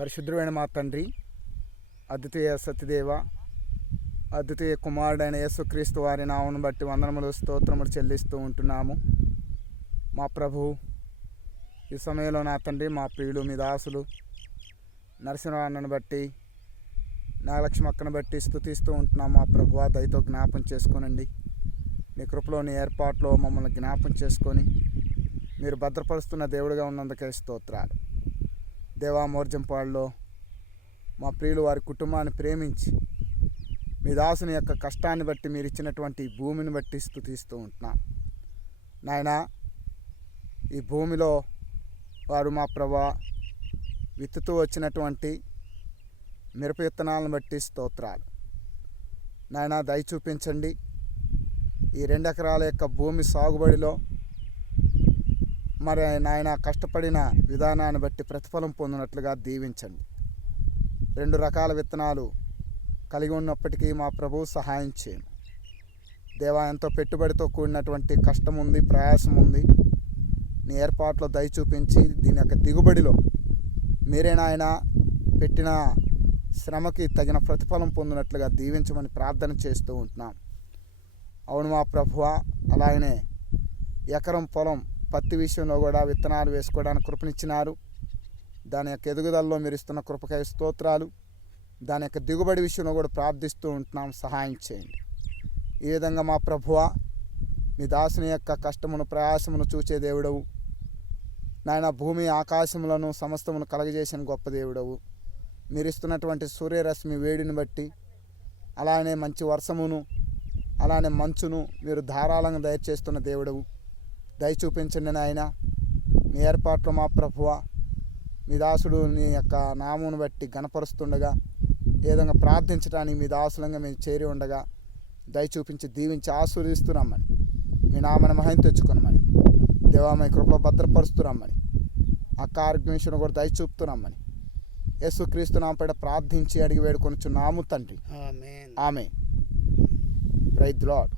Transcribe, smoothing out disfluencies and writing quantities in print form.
పరిశుద్ధమైన మా తండ్రి, అద్వితీయ సత్యదేవ, అద్వితీయ కుమారుడైన యేసుక్రీస్తు వారి నామమును బట్టి వందనములు స్తోత్రములు చెల్లిస్తూ ఉంటున్నాము. మా ప్రభు, ఈ సమయంలో నా తండ్రి, మా ప్రియులు మీ దాసులు నరసింహన్నను బట్టి, నాగలక్ష్మక్కను బట్టి స్తుతిస్తూ ఉంటున్నాము. మా ప్రభువా, దయతో జ్ఞాపం చేసుకోనండి. నీ కృపలోని ఏర్పాట్లో మమ్మల్ని జ్ఞాపం చేసుకొని మీరు భద్రపరుస్తున్న దేవుడిగా ఉన్నందుకే స్తోత్రాలు. దేవా, మోర్జంపాడులో మా ప్రియులు వారి కుటుంబాన్ని ప్రేమించి మీ దాసుని యొక్క కష్టాన్ని బట్టి మీరు ఇచ్చినటువంటి ఈ భూమిని బట్టి స్తుతిస్తూ ఉంటున్నాం. నాయనా, ఈ భూమిలో వారు మా ప్రభా విత్తుతూ వచ్చినటువంటి మిరప విత్తనాలను బట్టి స్తోత్రాలు. నాయనా, దయ చూపించండి. ఈ 2 ఎకరాల యొక్క భూమి సాగుబడిలో మరి నాయన కష్టపడిన విధానాన్ని బట్టి ప్రతిఫలం పొందినట్లుగా దీవించండి. 2 రకాల విత్తనాలు కలిగి ఉన్నప్పటికీ మా ప్రభువు సహాయం చేయము. దేవా, ఎంతో పెట్టుబడితో కూడినటువంటి కష్టం ఉంది, ప్రయాసం ఉంది. నీ ఏర్పాట్లో దయ చూపించి దీని యొక్క దిగుబడిలో మీరే నాయన పెట్టిన శ్రమకి తగిన ప్రతిఫలం పొందినట్లుగా దీవించమని ప్రార్థన చేస్తూ ఉంటున్నాం. అవును మా ప్రభువా, అలాగనే ఎకరం పొలం పత్తి విషయంలో కూడా విత్తనాలు వేసుకోవడానికి కృపనిచ్చినారు. దాని యొక్క ఎదుగుదలలో మీరు ఇస్తున్న కృపకై స్తోత్రాలు. దాని యొక్క దిగుబడి విషయంలో కూడా ప్రార్థిస్తూ ఉంటున్నాం, సహాయం చేయండి. ఈ విధంగా మా ప్రభువా, మీ దాసుని యొక్క కష్టమును ప్రయాసమును చూచే దేవుడవు నాయన, భూమి ఆకాశములను సమస్తమును కలగజేసిన గొప్ప దేవుడవు. మీరు ఇస్తున్నటువంటి సూర్యరశ్మి వేడిని బట్టి, అలానే మంచి వర్షమును, అలానే మంచును మీరు ధారాళంగా దయచేస్తున్న దేవుడవు. దయ చూపించండి నాయన. మీ ఏర్పాట్లో మా ప్రభువా, మీ దాసుడు నీ యొక్క నామమును బట్టి గణపరుస్తుండగా, ఏ విధంగా ప్రార్థించడానికి మీ దాసులంగా మేము చేరి ఉండగా దయ చూపించి దీవించి ఆశీర్వదిస్తున్నామని, మీ నామని మహిమ తెచ్చుకున్నామని, దేవా మీ కృపలో భద్రపరుస్తున్నామని, ఆ కార్యక్రమం కూడా దయ చూపుతున్నామని యేసుక్రీస్తు నామపై ప్రార్థించి అడిగి వేడుకొనుచున్నాము తండ్రి. ఆమేన్. Praise the lord.